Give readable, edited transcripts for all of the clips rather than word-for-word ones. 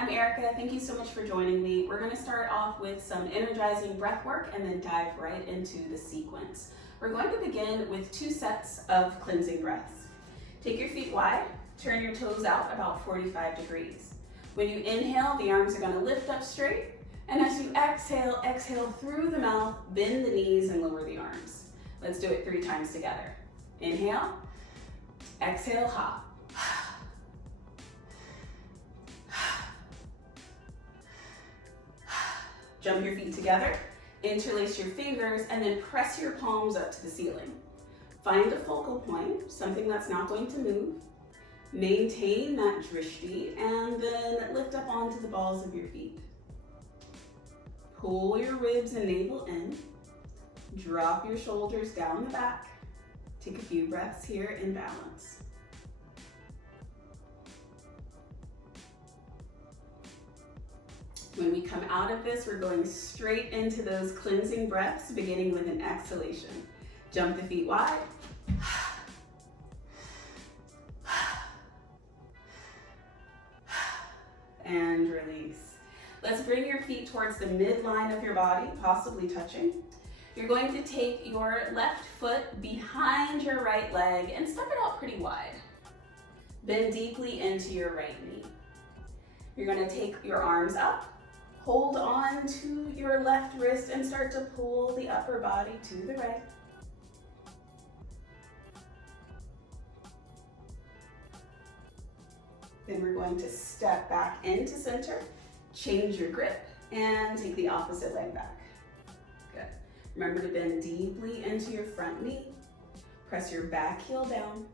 I'm Erica. Thank you so much for joining me. We're going to start off with some energizing breath work and then dive right into the sequence. We're going to begin with 2 sets of cleansing breaths. Take your feet wide, turn your toes out about 45 degrees. When you inhale, the arms are going to lift up straight, and as you exhale, exhale through the mouth, bend the knees and lower the arms. Let's do it 3 times together. Inhale, exhale, hop. Jump your feet together, interlace your fingers, and then press your palms up to the ceiling. Find a focal point, something that's not going to move. Maintain that drishti, and then lift up onto the balls of your feet. Pull your ribs and navel in. Drop your shoulders down the back. Take a few breaths here in balance. When we come out of this, we're going straight into those cleansing breaths, beginning with an exhalation. Jump the feet wide. And release. Let's bring your feet towards the midline of your body, possibly touching. You're going to take your left foot behind your right leg and step it out pretty wide. Bend deeply into your right knee. You're going to take your arms up. Hold on to your left wrist and start to pull the upper body to the right. Then we're going to step back into center, change your grip, and take the opposite leg back. Good. Remember to bend deeply into your front knee. Press your back heel down.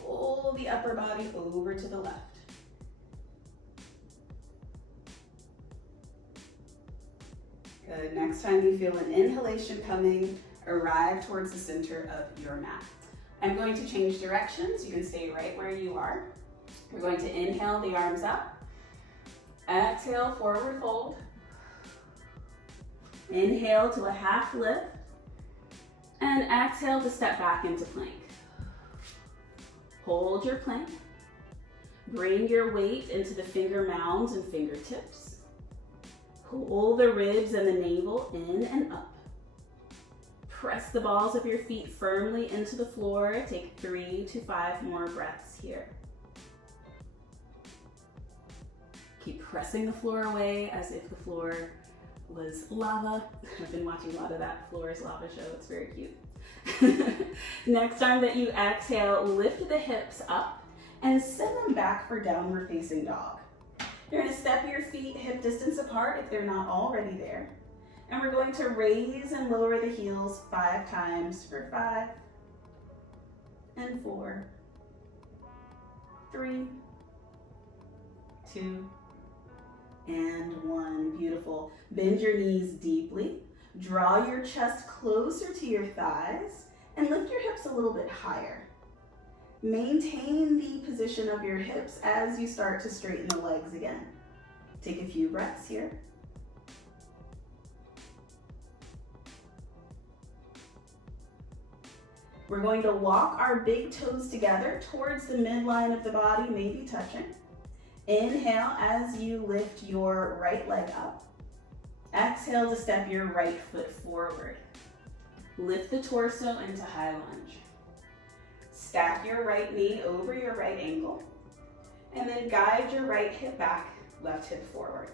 Pull the upper body over to the left. Good. Next time you feel an inhalation coming, arrive towards the center of your mat. I'm going to change directions. You can stay right where you are. We're going to inhale the arms up. Exhale, forward fold. Inhale to a half lift. And exhale to step back into plank. Hold your plank. Bring your weight into the finger mounds and fingertips. Pull the ribs and the navel in and up. Press the balls of your feet firmly into the floor. Take 3 to 5 more breaths here. Keep pressing the floor away as if the floor was lava. I've been watching a lot of that Floor is Lava show. It's very cute. Next time that you exhale, lift the hips up and send them back for downward facing dog. You're going to step your feet hip distance apart if they're not already there. And we're going to raise and lower the heels 5 times for 5 and 4, 3, 2, and 1. Beautiful. Bend your knees deeply. Draw your chest closer to your thighs and lift your hips a little bit higher. Maintain the position of your hips as you start to straighten the legs again. Take a few breaths here. We're going to walk our big toes together towards the midline of the body, maybe touching. Inhale as you lift your right leg up. Exhale to step your right foot forward. Lift the torso into high lunge. Stack your right knee over your right ankle, and then guide your right hip back, left hip forward.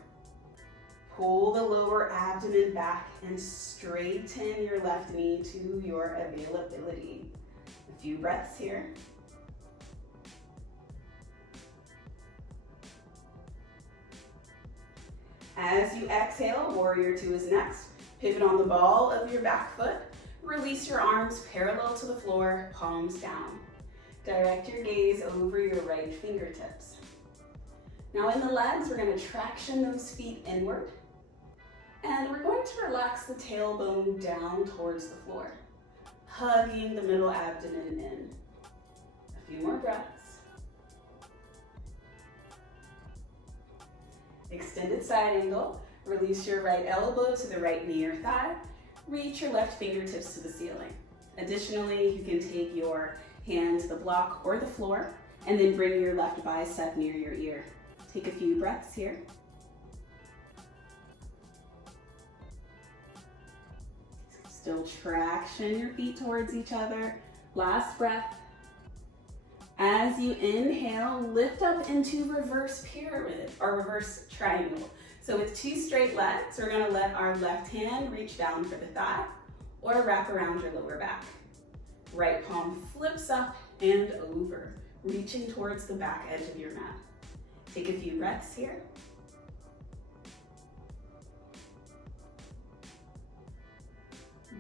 Pull the lower abdomen back and straighten your left knee to your availability. A few breaths here. As you exhale, Warrior 2 is next. Pivot on the ball of your back foot. Release your arms parallel to the floor, palms down. Direct your gaze over your right fingertips. Now in the legs, we're going to traction those feet inward. And we're going to relax the tailbone down towards the floor, hugging the middle abdomen in. A few more breaths. Extended side angle. Release your right elbow to the right knee or thigh. Reach your left fingertips to the ceiling. Additionally, you can take your hand to the block or the floor, and then bring your left bicep near your ear. Take a few breaths here. Still traction your feet towards each other. Last breath. As you inhale, lift up into reverse pyramid or reverse triangle. So with two straight legs, we're gonna let our left hand reach down for the thigh or wrap around your lower back. Right palm flips up and over, reaching towards the back edge of your mat. Take a few breaths here.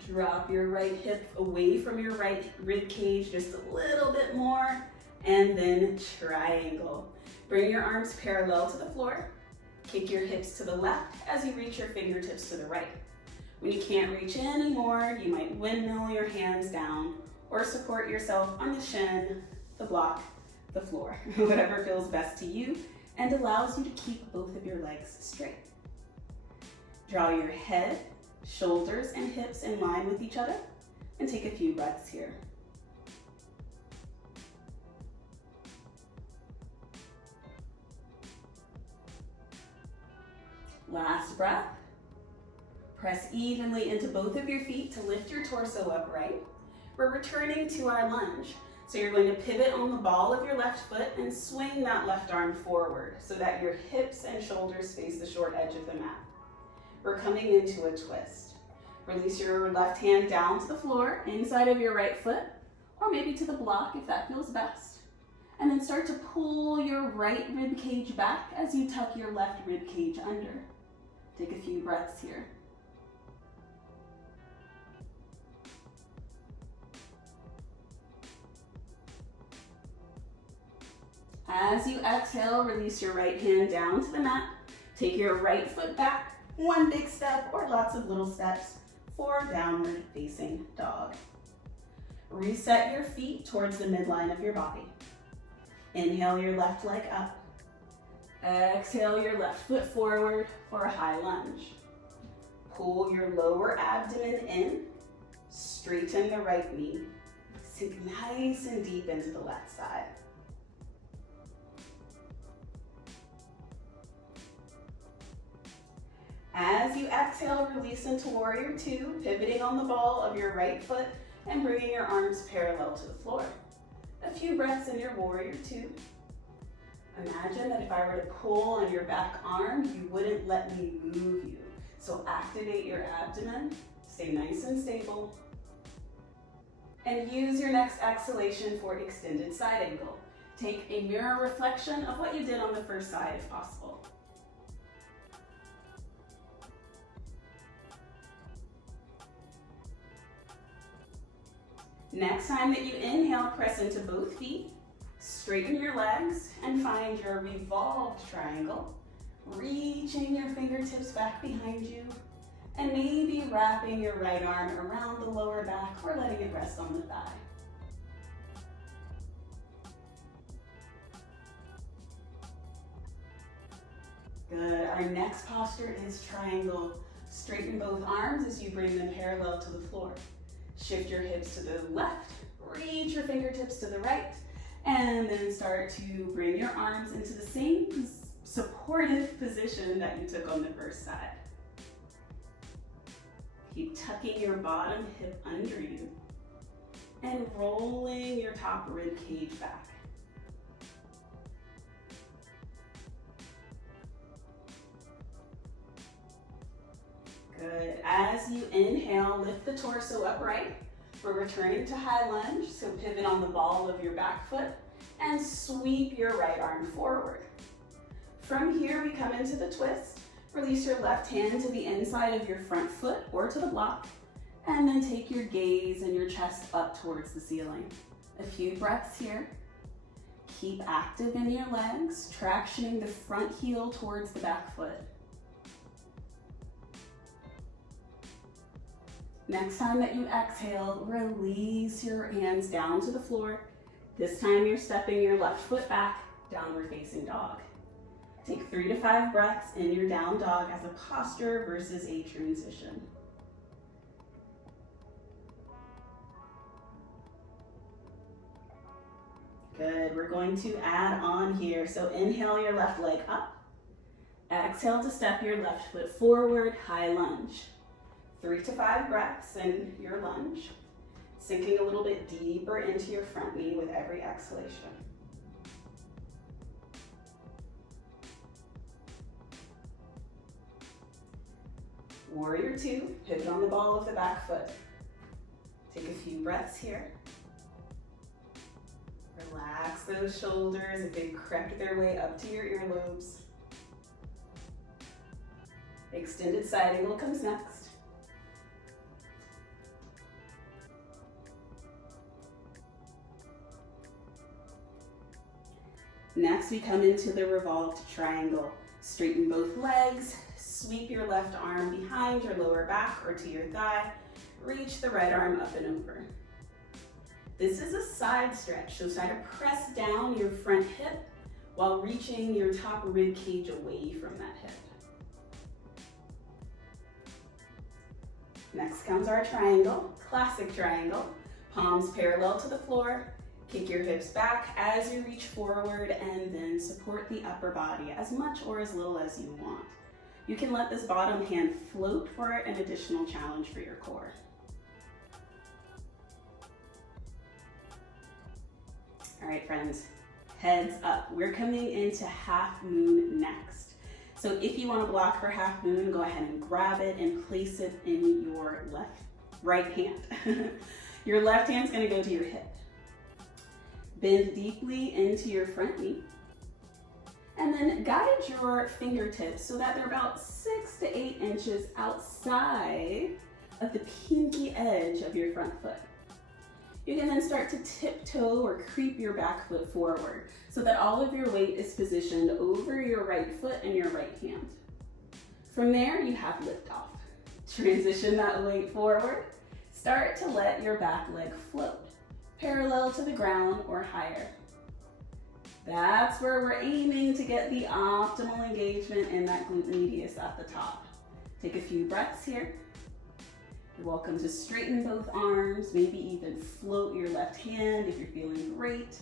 Drop your right hip away from your right rib cage just a little bit more, and then triangle. Bring your arms parallel to the floor. Kick your hips to the left as you reach your fingertips to the right. When you can't reach anymore, you might windmill your hands down or support yourself on the shin, the block, the floor, whatever feels best to you and allows you to keep both of your legs straight. Draw your head, shoulders, and hips in line with each other and take a few breaths here. Last breath. Press evenly into both of your feet to lift your torso upright. We're returning to our lunge. So you're going to pivot on the ball of your left foot and swing that left arm forward so that your hips and shoulders face the short edge of the mat. We're coming into a twist. Release your left hand down to the floor, inside of your right foot, or maybe to the block if that feels best. And then start to pull your right rib cage back as you tuck your left rib cage under. Take a few breaths here. As you exhale, release your right hand down to the mat. Take your right foot back, one big step or lots of little steps for downward facing dog. Reset your feet towards the midline of your body. Inhale your left leg up. Exhale your left foot forward for a high lunge. Pull your lower abdomen in, straighten the right knee. Sink nice and deep into the left side. As you exhale, release into Warrior Two, pivoting on the ball of your right foot and bringing your arms parallel to the floor. A few breaths in your Warrior Two. Imagine that if I were to pull on your back arm, you wouldn't let me move you. So activate your abdomen, stay nice and stable, and use your next exhalation for extended side angle. Take a mirror reflection of what you did on the first side if possible. Next time that you inhale, press into both feet, straighten your legs, and find your revolved triangle, reaching your fingertips back behind you, and maybe wrapping your right arm around the lower back or letting it rest on the thigh. Good. Our next posture is triangle. Straighten both arms as you bring them parallel to the floor. Shift your hips to the left, reach your fingertips to the right, and then start to bring your arms into the same supportive position that you took on the first side. Keep tucking your bottom hip under you and rolling your top rib cage back. Good. As you inhale, lift the torso upright. We're returning to high lunge, so pivot on the ball of your back foot and sweep your right arm forward. From here, we come into the twist. Release your left hand to the inside of your front foot or to the block, and then take your gaze and your chest up towards the ceiling. A few breaths here. Keep active in your legs, tractioning the front heel towards the back foot. Next time that you exhale, release your hands down to the floor. This time you're stepping your left foot back, downward facing dog. Take 3 to 5 breaths in your down dog as a posture versus a transition. Good, we're going to add on here. So inhale your left leg up. Exhale to step your left foot forward, high lunge. 3 to 5 breaths in your lunge. Sinking a little bit deeper into your front knee with every exhalation. Warrior 2, pivot on the ball of the back foot. Take a few breaths here. Relax those shoulders if they've crept their way up to your earlobes. Extended side angle comes next. Next, we come into the revolved triangle. Straighten both legs, sweep your left arm behind your lower back or to your thigh. Reach the right arm up and over. This is a side stretch, so try to press down your front hip while reaching your top rib cage away from that hip. Next comes our triangle, classic triangle. Palms parallel to the floor. Kick your hips back as you reach forward and then support the upper body as much or as little as you want. You can let this bottom hand float for an additional challenge for your core. All right, friends, heads up. We're coming into half moon next. So if you want to block for half moon, go ahead and grab it and place it in your right hand. Your left hand's going to go to your hip. Bend deeply into your front knee. And then guide your fingertips so that they're about 6 to 8 inches outside of the pinky edge of your front foot. You can then start to tiptoe or creep your back foot forward so that all of your weight is positioned over your right foot and your right hand. From there, you have liftoff. Transition that weight forward. Start to let your back leg float, parallel to the ground or higher. That's where we're aiming to get the optimal engagement in that glute medius at the top. Take a few breaths here. You're welcome to straighten both arms, maybe even float your left hand if you're feeling great.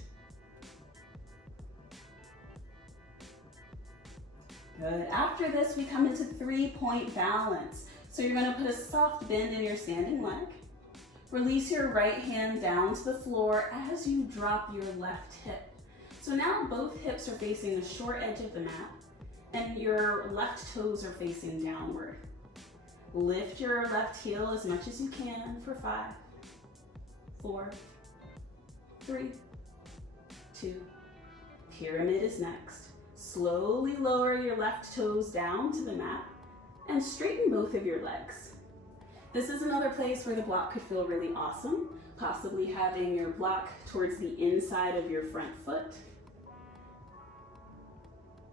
Good. After this, we come into 3-point balance. So you're going to put a soft bend in your standing leg. Release your right hand down to the floor as you drop your left hip. So now both hips are facing the short edge of the mat and your left toes are facing downward. Lift your left heel as much as you can for 5, 4, 3, 2. Pyramid is next. Slowly lower your left toes down to the mat and straighten both of your legs. This is another place where the block could feel really awesome, possibly having your block towards the inside of your front foot.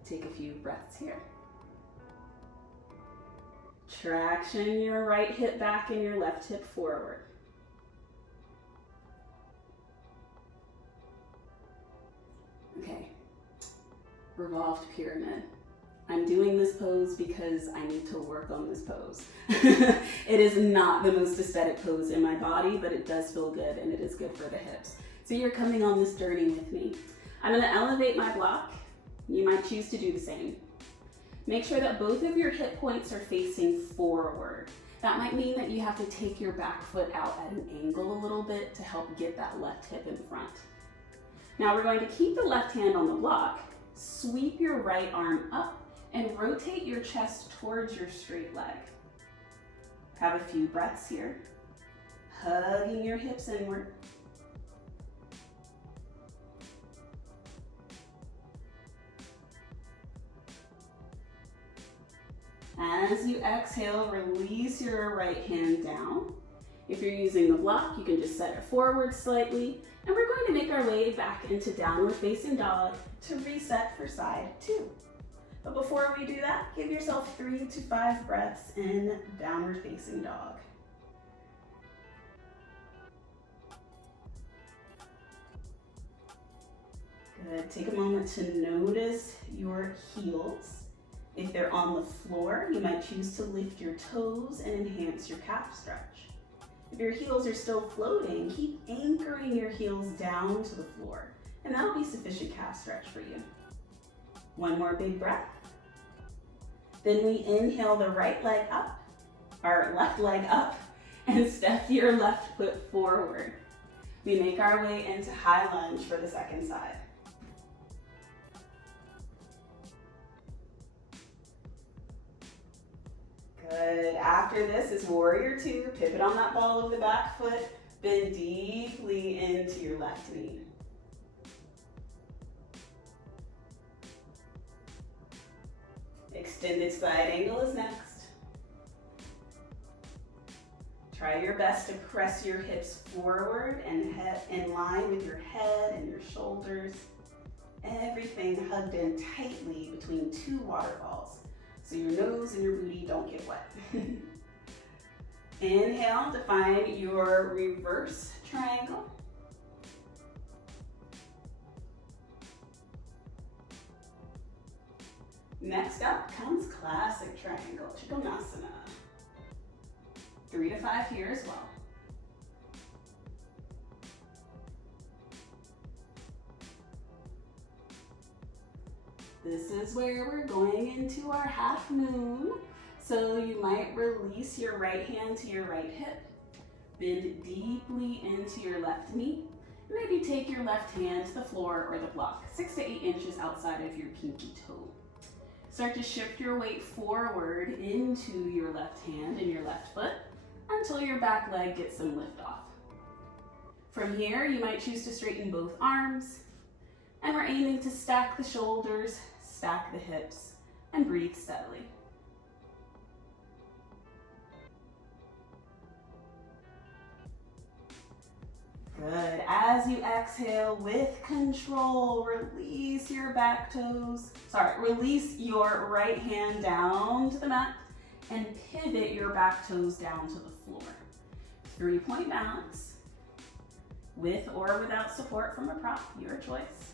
Take a few breaths here. Traction your right hip back and your left hip forward. Okay, revolved pyramid. I'm doing this pose because I need to work on this pose. It is not the most aesthetic pose in my body, but it does feel good and it is good for the hips. So you're coming on this journey with me. I'm gonna elevate my block. You might choose to do the same. Make sure that both of your hip points are facing forward. That might mean that you have to take your back foot out at an angle a little bit to help get that left hip in front. Now we're going to keep the left hand on the block, sweep your right arm up, and rotate your chest towards your straight leg. Have a few breaths here, hugging your hips inward. As you exhale, release your right hand down. If you're using the block, you can just set it forward slightly. And we're going to make our way back into downward facing dog to reset for side 2. But before we do that, give yourself 3 to 5 breaths in downward facing dog. Good. Take a moment to notice your heels. If they're on the floor, you might choose to lift your toes and enhance your calf stretch. If your heels are still floating, keep anchoring your heels down to the floor. And that'll be sufficient calf stretch for you. One more big breath. Then we inhale the right leg up, or left leg up, and step your left foot forward. We make our way into high lunge for the second side. Good. After this is warrior two. Pivot on that ball of the back foot. Bend deeply into your left knee. Extended side angle is next. Try your best to press your hips forward and head in line with your head and your shoulders. Everything hugged in tightly between two waterfalls, so your nose and your booty don't get wet. Inhale to find your reverse triangle. Next up comes classic triangle, Trikonasana. 3 to 5 here as well. This is where we're going into our half moon. So you might release your right hand to your right hip, bend deeply into your left knee. Maybe take your left hand to the floor or the block, 6 to 8 inches outside of your pinky toe. Start to shift your weight forward into your left hand and your left foot until your back leg gets some lift off. From here, you might choose to straighten both arms, and we're aiming to stack the shoulders, stack the hips, and breathe steadily. Good. As you exhale with control, release your release your right hand down to the mat and pivot your back toes down to the floor. 3-point balance, with or without support from a prop, your choice.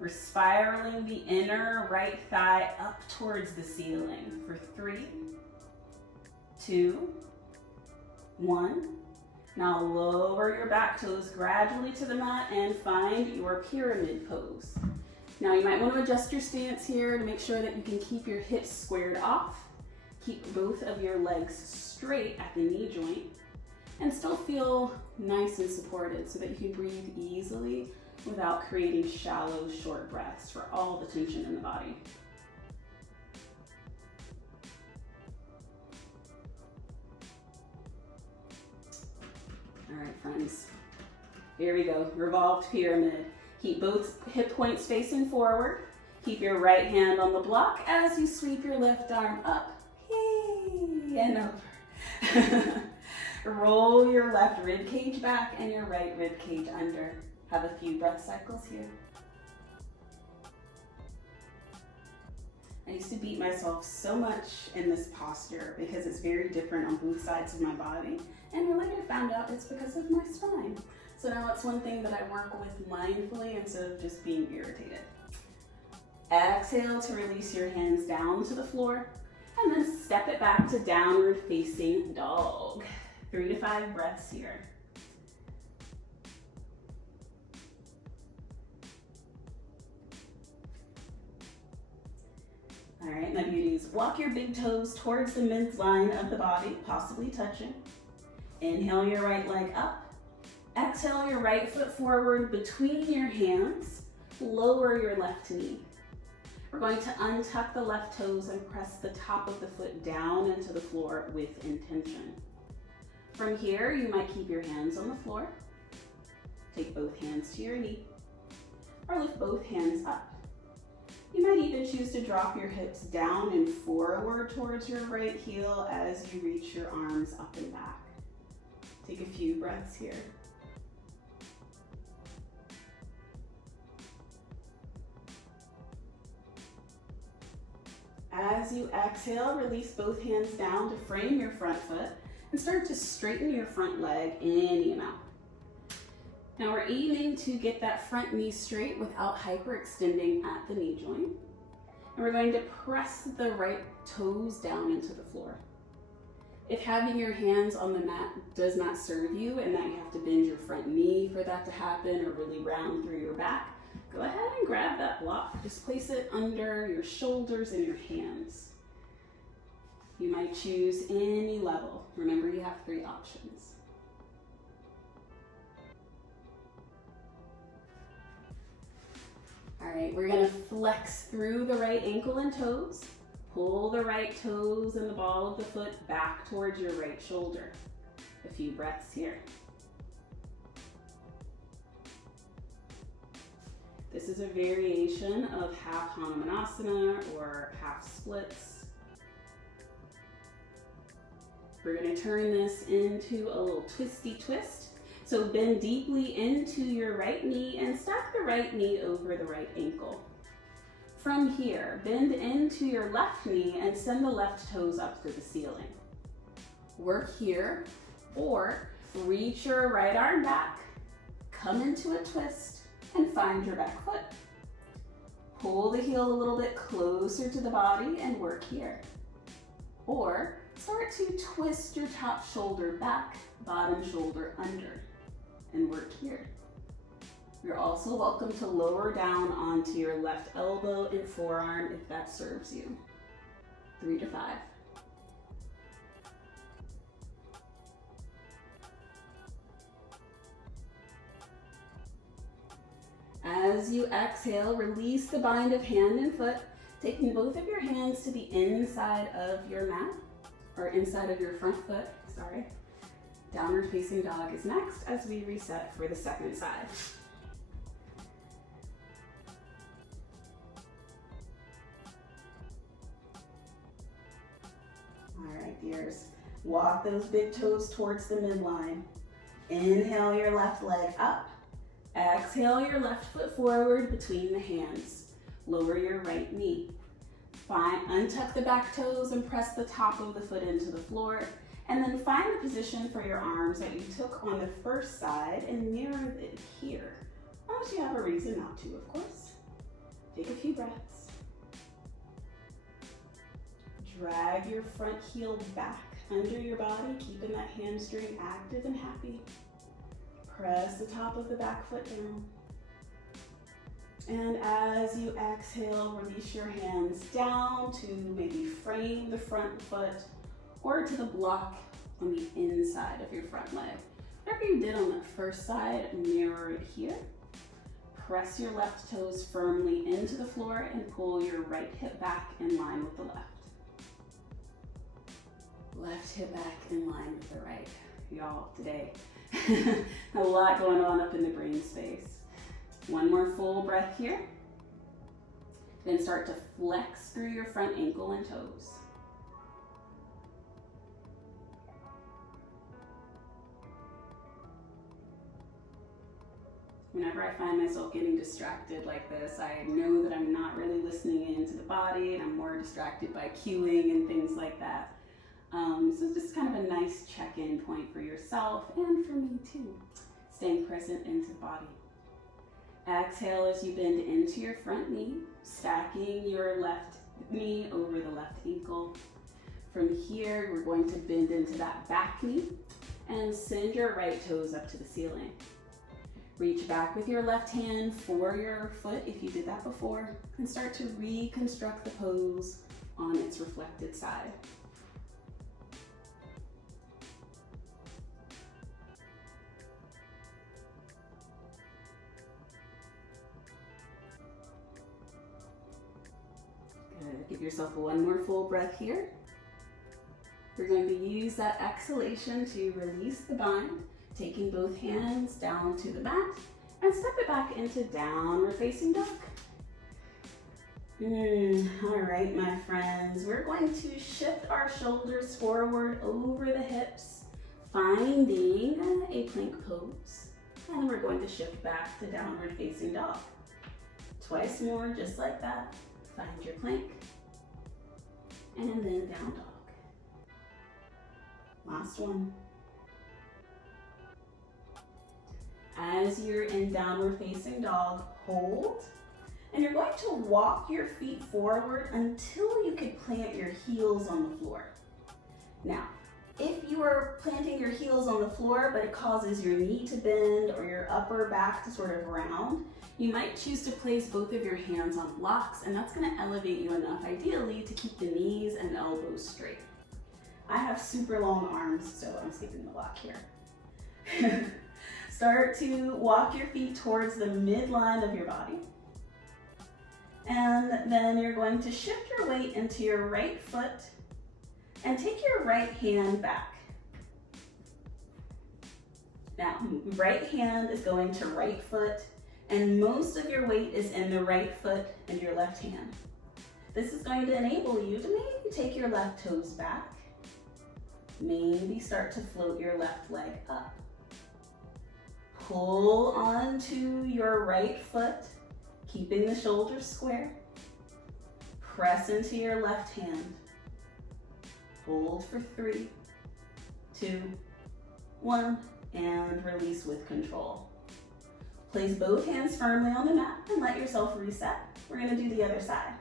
We're spiraling the inner right thigh up towards the ceiling for 3, 2, 1. Now lower your back toes gradually to the mat and find your pyramid pose. Now you might want to adjust your stance here to make sure that you can keep your hips squared off. Keep both of your legs straight at the knee joint and still feel nice and supported so that you can breathe easily without creating shallow, short breaths for all the tension in the body. All right, friends, here we go, revolved pyramid. Keep both hip points facing forward. Keep your right hand on the block as you sweep your left arm up, and over. Roll your left rib cage back and your right rib cage under. Have a few breath cycles here. I used to beat myself so much in this posture because it's very different on both sides of my body. And I later found out it's because of my spine. So now it's one thing that I work with mindfully instead of just being irritated. Exhale to release your hands down to the floor and then step it back to downward facing dog. 3 to 5 breaths here. All right, my beauties, walk your big toes towards the midline of the body, possibly touching. Inhale your right leg up. Exhale your right foot forward between your hands. Lower your left knee. We're going to untuck the left toes and press the top of the foot down into the floor with intention. From here, you might keep your hands on the floor. Take both hands to your knee, or lift both hands up. You might even choose to drop your hips down and forward towards your right heel as you reach your arms up and back. Take a few breaths here. As you exhale, release both hands down to frame your front foot and start to straighten your front leg any amount. Now we're aiming to get that front knee straight without hyperextending at the knee joint. And we're going to press the right toes down into the floor. If having your hands on the mat does not serve you and that you have to bend your front knee for that to happen or really round through your back, go ahead and grab that block. Just place it under your shoulders and your hands. You might choose any level. Remember, you have 3 options. All right, we're gonna flex through the right ankle and toes. Pull the right toes and the ball of the foot back towards your right shoulder. A few breaths here. This is a variation of half Hanumanasana or half splits. We're going to turn this into a little twisty twist. So bend deeply into your right knee and stack the right knee over the right ankle. From here, bend into your left knee and send the left toes up to the ceiling. Work here, or reach your right arm back, come into a twist, and find your back foot. Pull the heel a little bit closer to the body and work here. Or start to twist your top shoulder back, bottom shoulder under, and work here. You're also welcome to lower down onto your left elbow and forearm if that serves you. 3 to 5. As you exhale, release the bind of hand and foot, taking both of your hands to the inside of your mat, or inside of your front foot, sorry. Downward facing dog is next as we reset for the second side. All right, dears. Walk those big toes towards the midline. Inhale your left leg up. Exhale your left foot forward between the hands. Lower your right knee. Untuck the back toes and press the top of the foot into the floor. And then find the position for your arms that you took on the first side and mirror it here. Unless you have a reason not to, of course. Take a few breaths. Drag your front heel back under your body, keeping that hamstring active and happy. Press the top of the back foot down. And as you exhale, release your hands down to maybe frame the front foot or to the block on the inside of your front leg. Whatever you did on that first side, mirror it here. Press your left toes firmly into the floor and pull your right hip back in line with the left. Left hip back in line with the right. Y'all, today, a lot going on up in the brain space. One more full breath here. Then start to flex through your front ankle and toes. Whenever I find myself getting distracted like this, I know that I'm not really listening into the body and I'm more distracted by cueing and things like that. So it's just kind of a nice check-in point for yourself and for me too, staying present into the body. Exhale as you bend into your front knee, stacking your left knee over the left ankle. From here, we're going to bend into that back knee and send your right toes up to the ceiling. Reach back with your left hand for your foot if you did that before, and start to reconstruct the pose on its reflected side. Good. Give yourself one more full breath here. We're going to use that exhalation to release the bind, taking both hands down to the mat and step it back into downward facing dog. All right, my friends, we're going to shift our shoulders forward over the hips, finding a plank pose. And then we're going to shift back to downward facing dog. Twice more, just like that. Find your plank, and then down dog. Last one. As you're in downward facing dog, hold, and you're going to walk your feet forward until you can plant your heels on the floor. Now, If you are planting your heels on the floor, but it causes your knee to bend or your upper back to sort of round, you might choose to place both of your hands on blocks, and that's going to elevate you enough, ideally, to keep the knees and elbows straight. I have super long arms, so I'm skipping the block here. Start to walk your feet towards the midline of your body. And then you're going to shift your weight into your right foot and take your right hand back. Now, right hand is going to right foot, and most of your weight is in the right foot and your left hand. This is going to enable you to maybe take your left toes back, maybe start to float your left leg up. Pull onto your right foot, keeping the shoulders square. Press into your left hand. Hold for 3, 2, 1, and release with control. Place both hands firmly on the mat and let yourself reset. We're going to do the other side.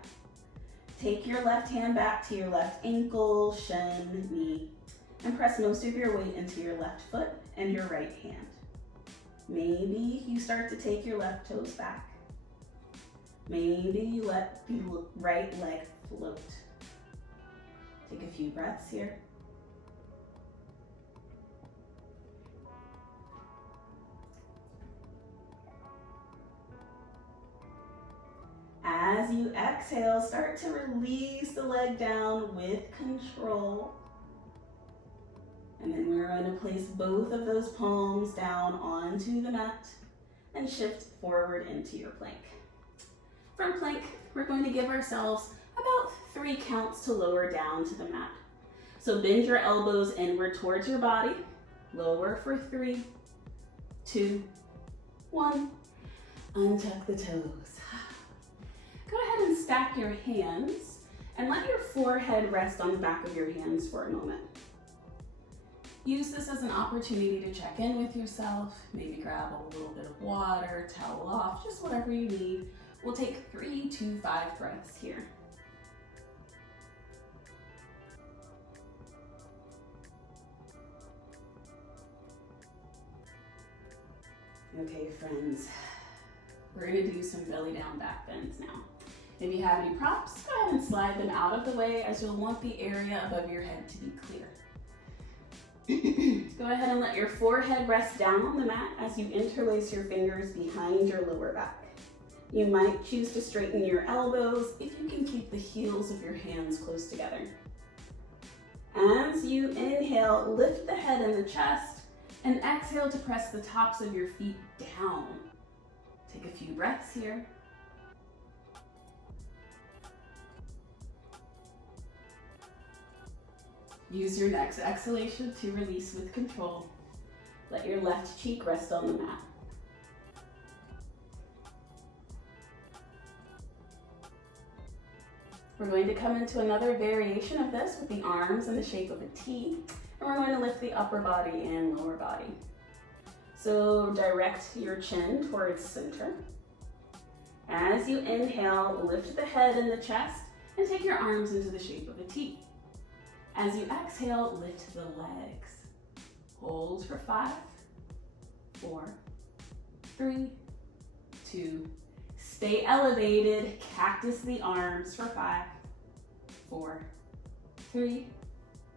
Take your left hand back to your left ankle, shin, knee, and press most of your weight into your left foot and your right hand. Maybe you start to take your left toes back. Maybe you let the right leg float. Take a few breaths here. As you exhale, start to release the leg down with control. And then we're going to place both of those palms down onto the mat and shift forward into your plank. From plank, we're going to give ourselves about 3 counts to lower down to the mat. So bend your elbows inward towards your body, lower for 3, 2, 1, untuck the toes. Go ahead and stack your hands and let your forehead rest on the back of your hands for a moment. Use this as an opportunity to check in with yourself, maybe grab a little bit of water, towel off, just whatever you need. We'll take 3 to 5 breaths here. Okay, friends, we're gonna do some belly down back bends now. If you have any props, go ahead and slide them out of the way, as you'll want the area above your head to be clear. Go ahead and let your forehead rest down on the mat as you interlace your fingers behind your lower back. You might choose to straighten your elbows if you can keep the heels of your hands close together. As you inhale, lift the head and the chest, and exhale to press the tops of your feet down. Take a few breaths here. Use your next exhalation to release with control. Let your left cheek rest on the mat. We're going to come into another variation of this with the arms in the shape of a T, and we're going to lift the upper body and lower body. So direct your chin towards center. As you inhale, lift the head and the chest and take your arms into the shape of a T. As you exhale, lift the legs. Hold for 5, 4, 3, 2. Stay elevated. Cactus the arms for 5, 4, 3,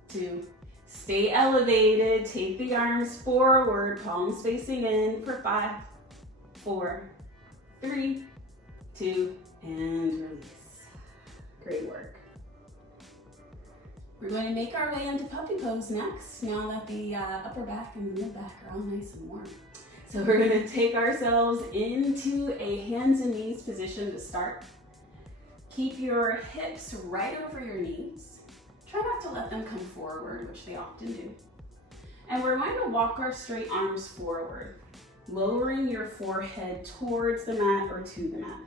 2. Stay elevated. Take the arms forward, palms facing in for 5, 4, 3, 2, and release. Great work. We're going to make our way into puppy pose next, now that the upper back and the mid back are all nice and warm. So we're going to take ourselves into a hands and knees position to start. Keep your hips right over your knees. Try not to let them come forward, which they often do. And we're going to walk our straight arms forward, lowering your forehead towards the mat or to the mat.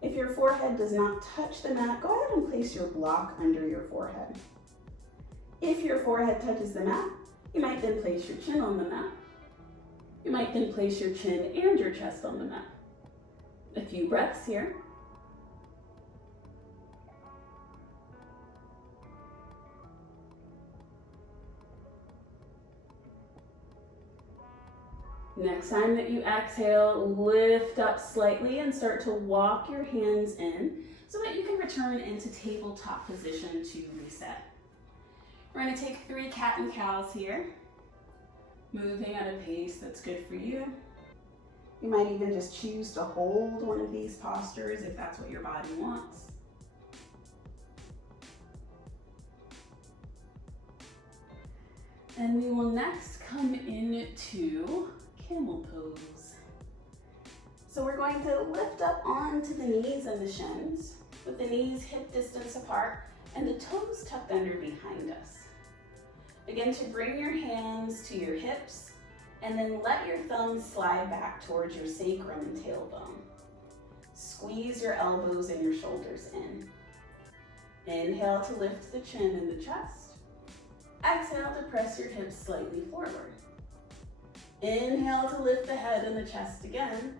If your forehead does not touch the mat, go ahead and place your block under your forehead. If your forehead touches the mat, you might then place your chin on the mat. You might then place your chin and your chest on the mat. A few breaths here. Next time that you exhale, lift up slightly and start to walk your hands in so that you can return into tabletop position to reset. We're going to take 3 cat and cows here, moving at a pace that's good for you. You might even just choose to hold one of these postures if that's what your body wants. And we will next come into camel pose. So we're going to lift up onto the knees and the shins, with the knees hip distance apart and the toes tucked under behind us. Begin to bring your hands to your hips and then let your thumbs slide back towards your sacrum and tailbone. Squeeze your elbows and your shoulders in. Inhale to lift the chin and the chest. Exhale to press your hips slightly forward. Inhale to lift the head and the chest again,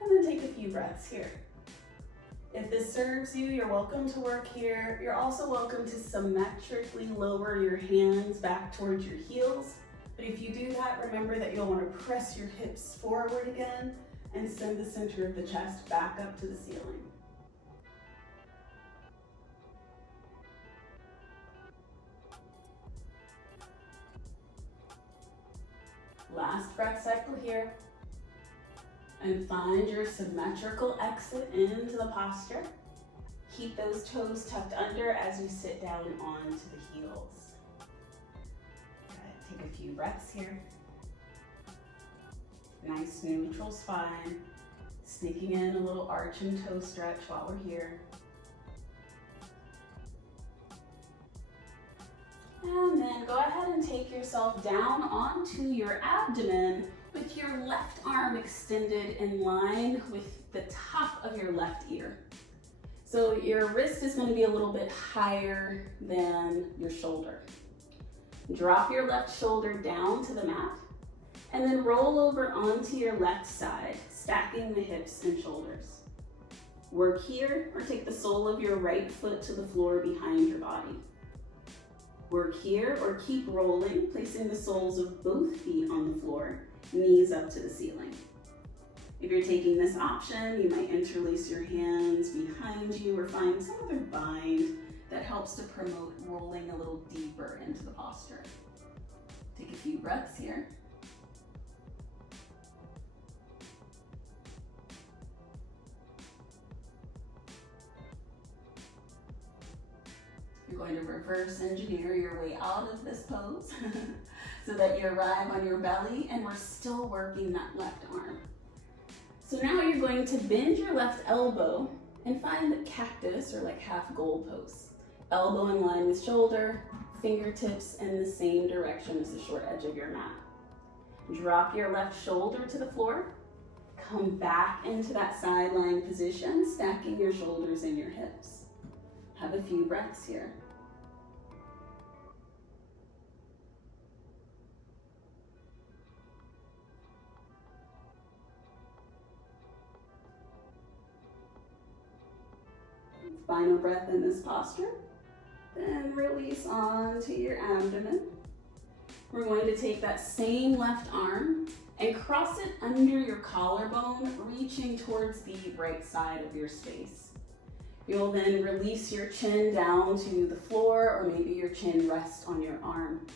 and then take a few breaths here. If this serves you, you're welcome to work here. You're also welcome to symmetrically lower your hands back towards your heels. But if you do that, remember that you'll want to press your hips forward again and send the center of the chest back up to the ceiling. Last breath cycle here. And find your symmetrical exit into the posture. Keep those toes tucked under as you sit down onto the heels. Good. Take a few breaths here. Nice neutral spine. Sneaking in a little arch and toe stretch while we're here. And then go ahead and take yourself down onto your abdomen with your left arm extended in line with the top of your left ear. So your wrist is going to be a little bit higher than your shoulder. Drop your left shoulder down to the mat and then roll over onto your left side, stacking the hips and shoulders. Work here or take the sole of your right foot to the floor behind your body. Work here or keep rolling, placing the soles of both feet on the floor, knees up to the ceiling. If you're taking this option, you might interlace your hands behind you or find some other bind that helps to promote rolling a little deeper into the posture. Take a few breaths here. You're going to reverse engineer your way out of this pose so that you arrive on your belly and we're still working that left arm. So now you're going to bend your left elbow and find the cactus or like half goal pose. Elbow in line with shoulder, fingertips in the same direction as the short edge of your mat. Drop your left shoulder to the floor. Come back into that side lying position, stacking your shoulders and your hips. Have a few breaths here. Final breath in this posture. Then release onto your abdomen. We're going to take that same left arm and cross it under your collarbone, reaching towards the right side of your space. You'll then release your chin down to the floor, or maybe your chin rests on your arm.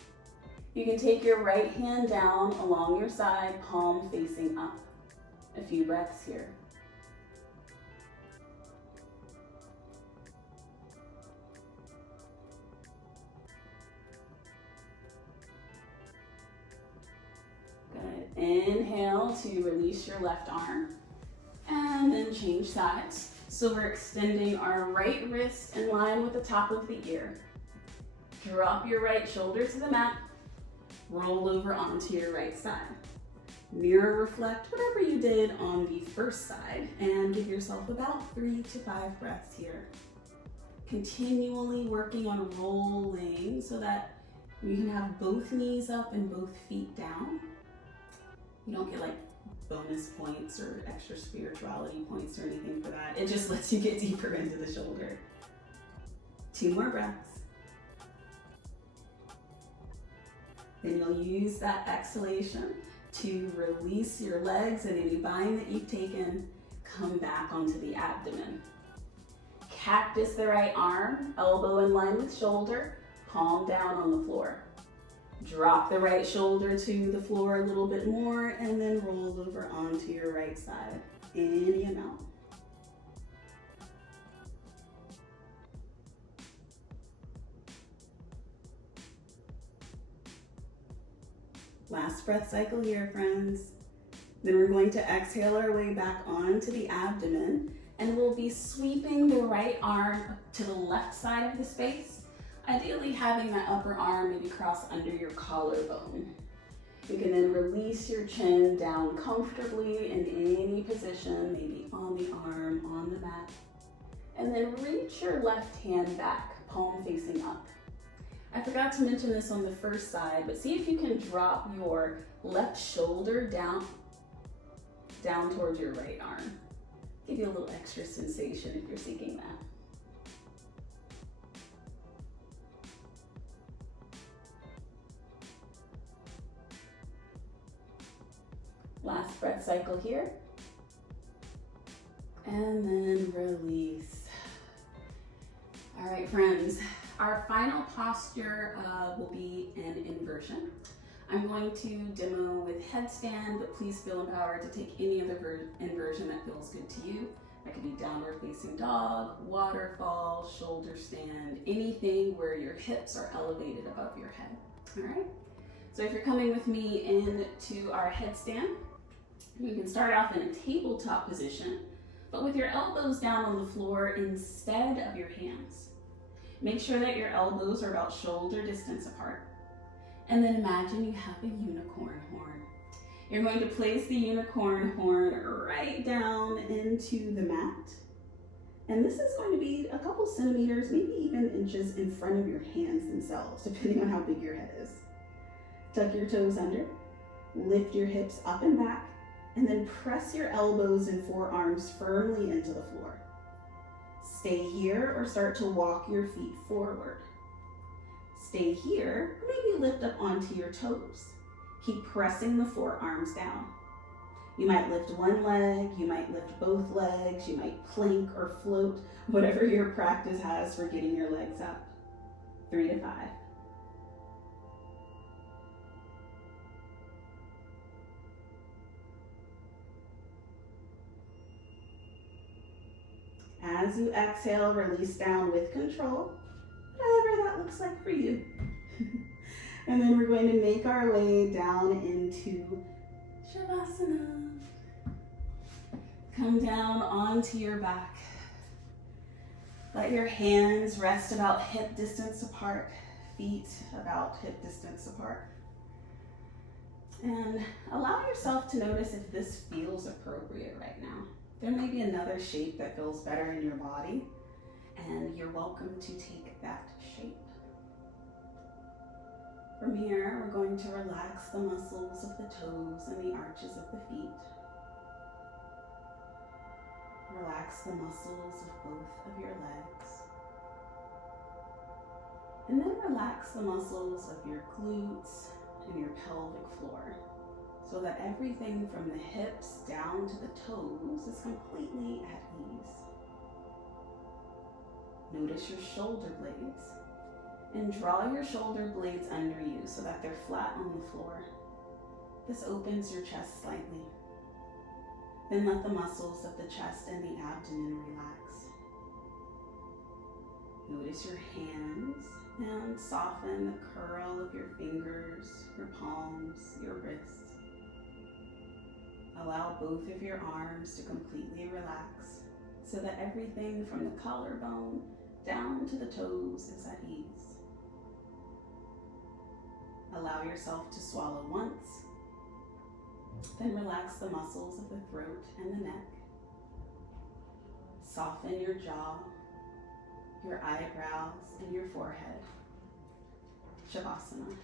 You can take your right hand down along your side, palm facing up. A few breaths here. Good. Inhale to release your left arm, and then change sides. So we're extending our right wrist in line with the top of the ear. Drop your right shoulder to the mat. Roll over onto your right side. Mirror reflect whatever you did on the first side and give yourself about 3 to 5 breaths here. Continually working on rolling so that you can have both knees up and both feet down. You don't get like bonus points or extra spirituality points or anything for that. It just lets you get deeper into the shoulder. 2 more breaths. Then you'll use that exhalation to release your legs and any bind that you've taken. Come back onto the abdomen. Cactus the right arm, elbow in line with shoulder, palm down on the floor. Drop the right shoulder to the floor a little bit more and then roll over onto your right side. Any amount. Last breath cycle here, friends. Then we're going to exhale our way back onto the abdomen, and we'll be sweeping the right arm to the left side of the space, ideally having that upper arm maybe cross under your collarbone. You can then release your chin down comfortably in any position, maybe on the arm, on the mat, and then reach your left hand back, palm facing up. I forgot to mention this on the first side, but see if you can drop your left shoulder down towards your right arm. Give you a little extra sensation if you're seeking that. Last breath cycle here. And then release. All right, friends. Our final posture will be an inversion. I'm going to demo with headstand, but please feel empowered to take any other inversion that feels good to you. That could be downward facing dog, waterfall, shoulder stand, anything where your hips are elevated above your head. All right? So if you're coming with me into our headstand, you can start off in a tabletop position, but with your elbows down on the floor instead of your hands. Make sure that your elbows are about shoulder distance apart. And then imagine you have a unicorn horn. You're going to place the unicorn horn right down into the mat. And this is going to be a couple centimeters, maybe even inches in front of your hands themselves, depending on how big your head is. Tuck your toes under, lift your hips up and back, and then press your elbows and forearms firmly into the floor. Stay here or start to walk your feet forward. Stay here, maybe lift up onto your toes. Keep pressing the forearms down. You might lift one leg, you might lift both legs, you might plank or float, whatever your practice has for getting your legs up. 3 to 5. As you exhale, release down with control, whatever that looks like for you. And then we're going to make our way down into Savasana. Come down onto your back. Let your hands rest about hip distance apart, feet about hip distance apart. And allow yourself to notice if this feels appropriate right now. There may be another shape that feels better in your body, and you're welcome to take that shape. From here, we're going to relax the muscles of the toes and the arches of the feet. Relax the muscles of both of your legs. And then relax the muscles of your glutes and your pelvic floor, so that everything from the hips down to the toes is completely at ease. Notice your shoulder blades and draw your shoulder blades under you so that they're flat on the floor. This opens your chest slightly. Then let the muscles of the chest and the abdomen relax. Notice your hands and soften the curl of your fingers, your palms, your wrists. Allow both of your arms to completely relax so that everything from the collarbone down to the toes is at ease. Allow yourself to swallow once, then relax the muscles of the throat and the neck. Soften your jaw, your eyebrows, and your forehead. Savasana.